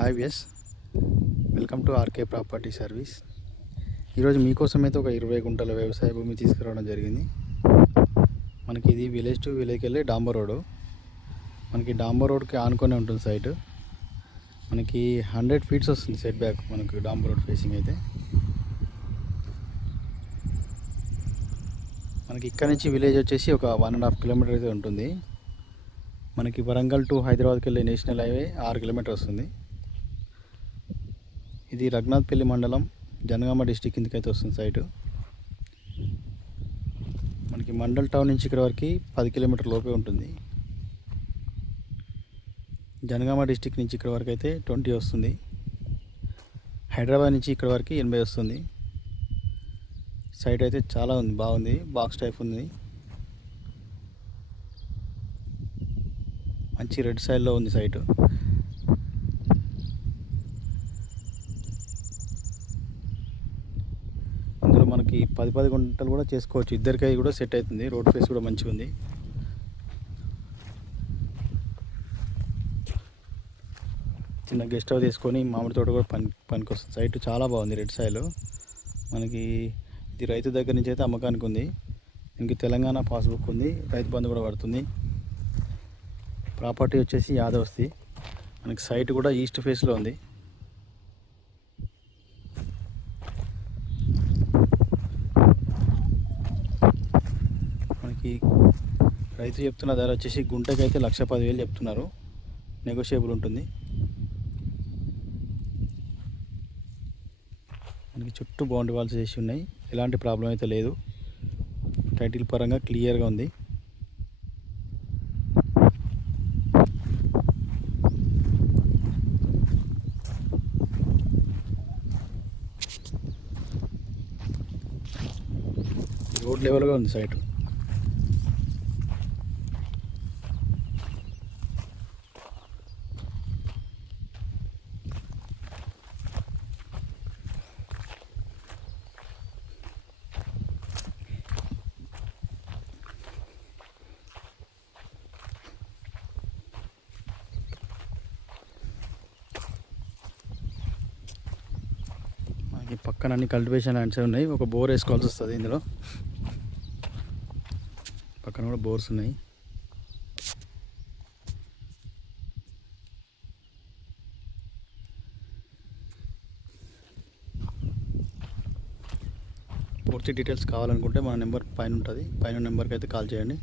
Hi viewers, welcome to RK property service. ఈరోజు మీకోసం అయితే ఒక 20 గుంటల వ్యవసాయ భూమి తీసుకురావడం జరిగింది. మనకి ఇది విలేజ్ టు విలేజ్కి వెళ్ళి డాంబర్ రోడ్. మనకి డాంబర్ రోడ్కి ఆనుకొని ఉంటుంది సైట్. మనకి 100 ఫీట్స్ వస్తుంది సెట్ బ్యాక్ మనకు డాంబర్ రోడ్ ఫేసింగ్ అయితే. మనకి ఇక్కడ నుంచి విలేజ్ వచ్చేసి ఒక 1.5 కిలోమీటర్ అయితే ఉంటుంది. మనకి వరంగల్ టు హైదరాబాద్కి వెళ్ళే నేషనల్ హైవే 6 కిలోమీటర్ వస్తుంది. ఇది రఘునాథ్పల్లి మండలం, జనగామ డిస్టిక్ కిందకి అయితే వస్తుంది సైటు. మనకి మండల్ టౌన్ నుంచి ఇక్కడ వరకు 10 కిలోమీటర్ లోపే ఉంటుంది. జనగామ డిస్టిక్ నుంచి ఇక్కడ వరకు అయితే 20 వస్తుంది. హైదరాబాద్ నుంచి ఇక్కడ వరకు 80 వస్తుంది. సైట్ అయితే చాలా ఉంది, బాగుంది, బాక్స్ టైప్ ఉంది. మంచి రెడ్ సైడ్లో ఉంది సైటు. ఇందులో మనకి 10 గుంటలు కూడా చేసుకోవచ్చు. ఇద్దరికై కూడా సెట్ అవుతుంది. రోడ్ ఫేస్ కూడా మంచిగా ఉంది. చిన్న గెస్ట్ హౌస్ తీసుకొని మామిడి తోట కూడా పనికి వస్తుంది. సైట్ చాలా బాగుంది, రెడ్ సైడ్లో. మనకి ఇది రైతు దగ్గర నుంచి అయితే అమ్మకానికి ఉంది. దీనికి తెలంగాణ పాస్బుక్ ఉంది, రైతు బంధు కూడా పడుతుంది. ప్రాపర్టీ వచ్చేసి యాదవస్తి. మనకి సైట్ కూడా ఈస్ట్ ఫేస్లో ఉంది. మనకి రైతు చెప్తున్న ధర వచ్చేసి గుంటకి అయితే 1,10,000 చెప్తున్నారు. నెగోషియబుల్ ఉంటుంది. మనకి చుట్టూ బౌండరీ వాల్స్ చేసి ఉన్నాయి. ఎలాంటి ప్రాబ్లం అయితే లేదు. టైటిల్ పరంగా క్లియర్గా ఉంది. రోడ్ లెవెల్గా ఉంది సైట్. మనకి పక్కన అన్ని కల్టివేషన్ ల్యాండ్స్ ఉన్నాయి. ఒక బోర్ వేసుకోవాల్సి వస్తుంది. ఇందులో పక్కన కూడా బోర్స్ ఉన్నాయి. పూర్తి డీటెయిల్స్ కావాలనుకుంటే మన నెంబర్ పైన ఉంటుంది. పైన నెంబర్కి అయితే కాల్ చేయండి.